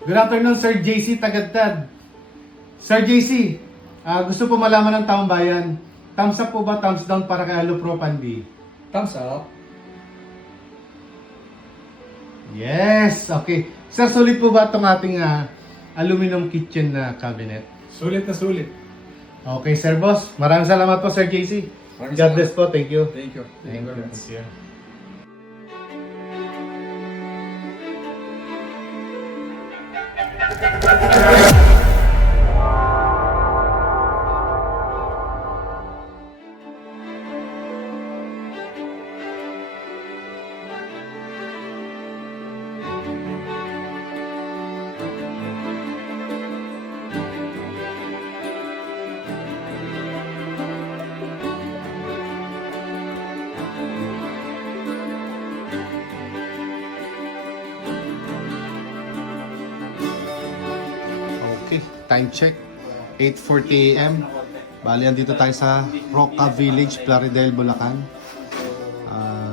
Good afternoon, Sir JC Tagadtad. Sir JC, gusto po malaman ng taong bayan, thumbs up po ba, thumbs down para kay Alupro Pandi? Thumbs up. Yes! Okay. Sir, sulit po ba itong ating aluminum kitchen na cabinet? Sulit na sulit. Okay, Sir Boss. Maraming salamat po, Sir JC. Maraming God salamat. bless po. Thank you. Thank you. Thank you. very much. Thank you. Okay, time check. 8:40 AM. Bali, andito tayo sa Roca Village, Plaridel, Bulacan.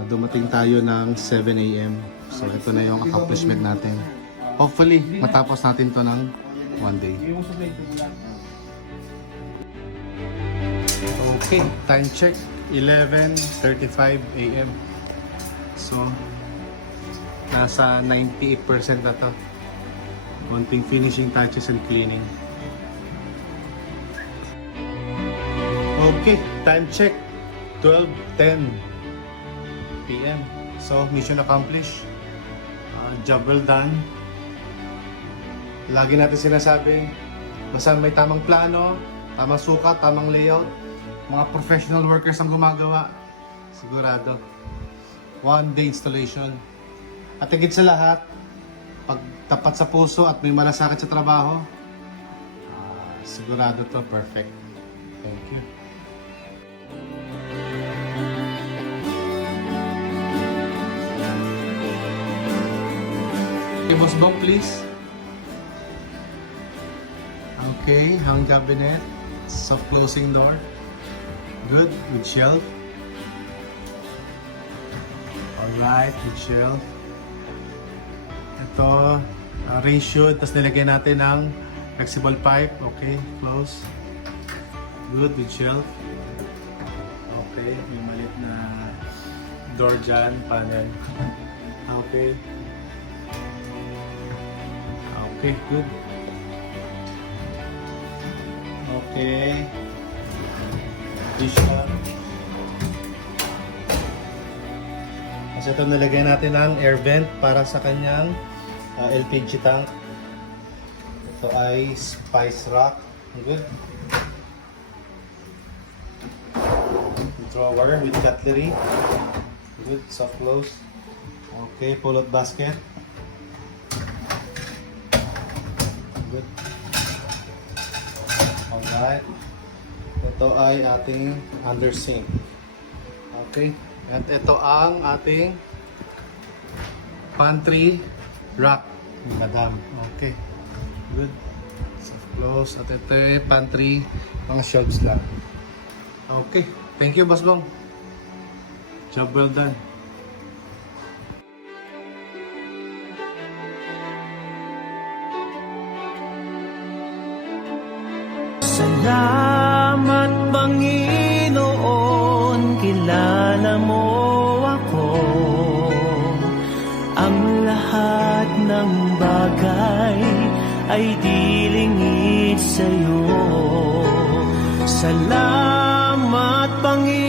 Dumating tayo ng 7 AM. So, ito na yung accomplishment natin. Hopefully, matapos natin to ng one day. Okay, time check. 11:35 AM. So, nasa 98% na to. Konting finishing touches and cleaning. Okay, time check. 12:10 PM. So, mission accomplished. Job well done. Lagi natin sinasabi, basta may tamang plano, tamang sukat, tamang layout, mga professional workers ang gumagawa, sigurado. One day installation. At higit sa lahat, pag tapat sa puso at may malasakit sa trabaho, sigurado to perfect. Thank you. Okay, Boss Bong, please. Okay, hang cabinet, soft closing door. Good, with shelf. Alright, with shelf. Ito, ratio, tapos nilagyan natin ng flexible pipe. Okay, close. Good, with shelf. Okay, may maliit na door dyan, panel. Okay. Okay, good. Okay. Addition. Kasi ito nilagay natin ng air vent para sa kanyang LPG tank. Ito ay spice rack. Good. Drawer with cutlery. Good. Soft close. Okay. Pull-out basket. Good. Alright. Ito ay ating under sink. Okay. At ito ang ating pantry rack, madam. Okay. Good. Soft close. At ito ay pantry, mga shelves lang. Okay. Thank you, Boss Bong. Job well done. Salamat Panginoon, kilala mo ako. Ang lahat ng bagay ay dilingid sa'yo. Salamat Panginoon.